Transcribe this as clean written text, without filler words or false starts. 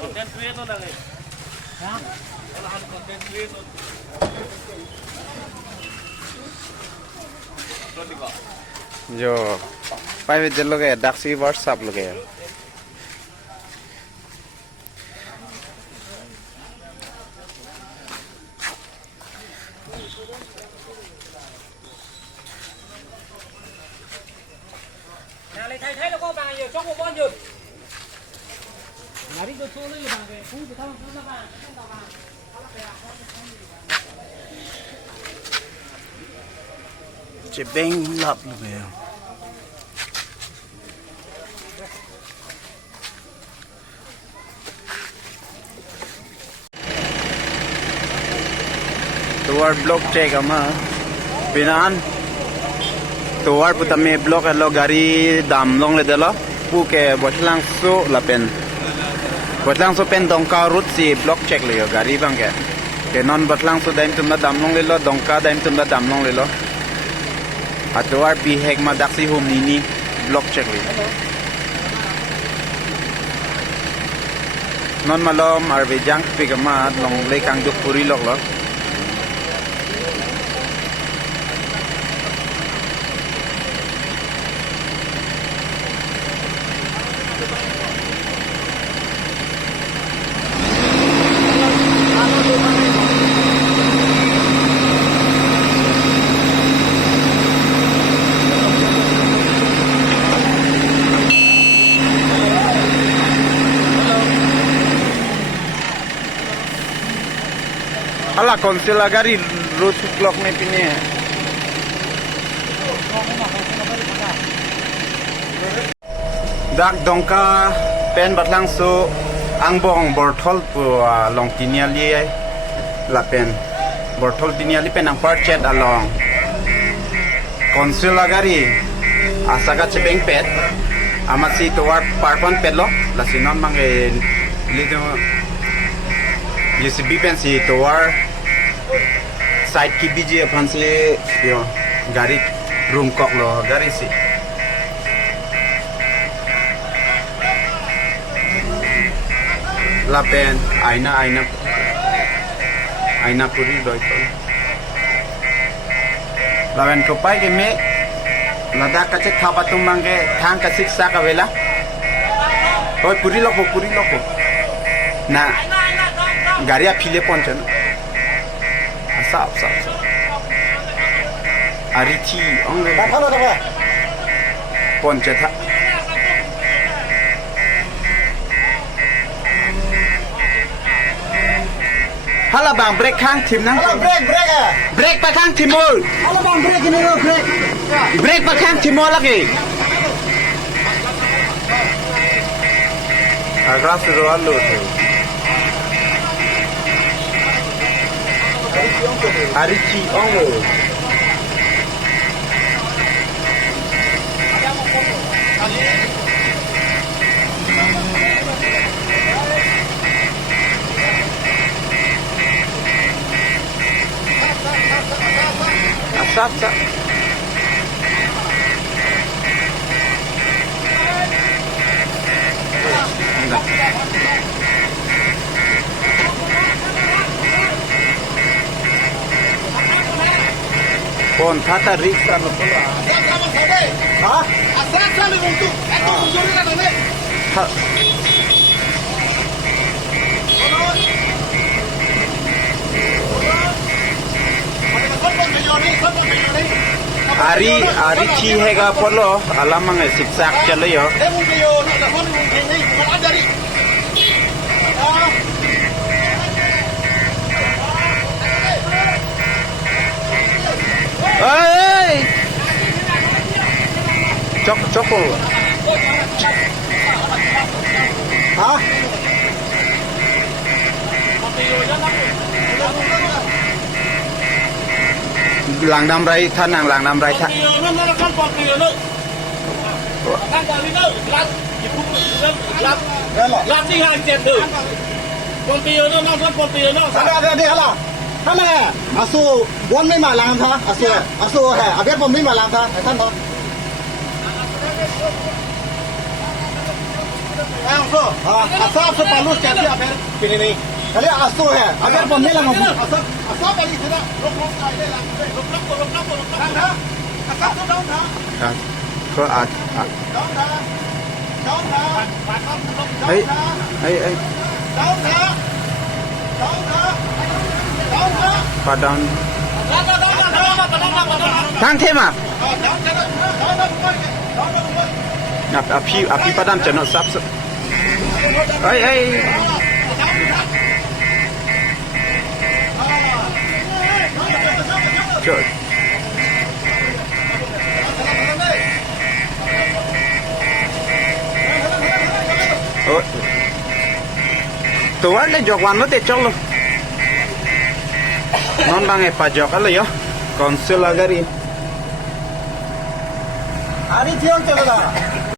Konten creator lang eh. Ha? Wala content creator. जो पाइवे जल लगे डाक्सी व्हाट्सएप लगे Này thấy nó có vàng nhiều trong một con nhiều. Là đi được số lấy vàng về, cũng không nó vàng, không tàu vàng. chỉ bên lợp lगे tuar blok check ama pinan tuar putame blok alo gari dam long le dalo pu ke botlang so la pen botlang so pen dongka root si blok check le gari bang ke non botlang so daim tum na dam long le lo dongka daim tum na dam long le lo atuar pi hek ma daksi hum nini blok check le non malom arbe jang pigama long le kang duk puri lok lo Ala konsela gari rusuk blok ne pini dak dongka pen batlang so angbong borthol pu long tiniali la pen borthol tiniali pen ang parchet along konsela gari asaga chebeng pet amasi towar parpon pedlo la sinon mange lido UCB pen si towar side ki biji apan se yo gari room kok lo gari si la pen aina puri doi to la pen ko pai ke me lada ka che thapa tum mange thang ka sik sa ka vela oi puri loko na garia phile ponchen sap ariti ongle ponche tha hala bang break khang thim nang break pa khang thimol hala bang break ni ro break pa khang thimol lagi agras ro allo Arici ongo asap Pon tata riksa no pula. Ha? Asal le buntu. Eto bunjuri na done. Ari chi hega polo alamang siksak chalayo. Hey! Choko. Ha? Lang nam rai thanang lang nam rai tha. Làm gì hàng tiền thử. Con tiêu nó rất con tiêu nó. Đi hala. Hala nè. Asu bon mai ma lang tha. Asu ha. Abiat bon mai ma lang tha.ท่านบ่ हाँ असब से पालू कैसे अगर किने नहीं कले आसो है अगर बमने लगा असब असब वाली से ना रोक आइले रोक ना असब तो डाउन था ครับก็อาจ डाउन था डाउन था เฮ้ยเฮ้ยเฮ้ย डाउन था डाउन था डाउन था ปาดัง डाउन ทางเทมอ่ะ था api padam chano sap ai ai trời ôi tụi anh lấy giọt hoàn nó tệ cho luôn non đang nghe phải giọt cái gì á còn xưa là cái gì hari thiang chalo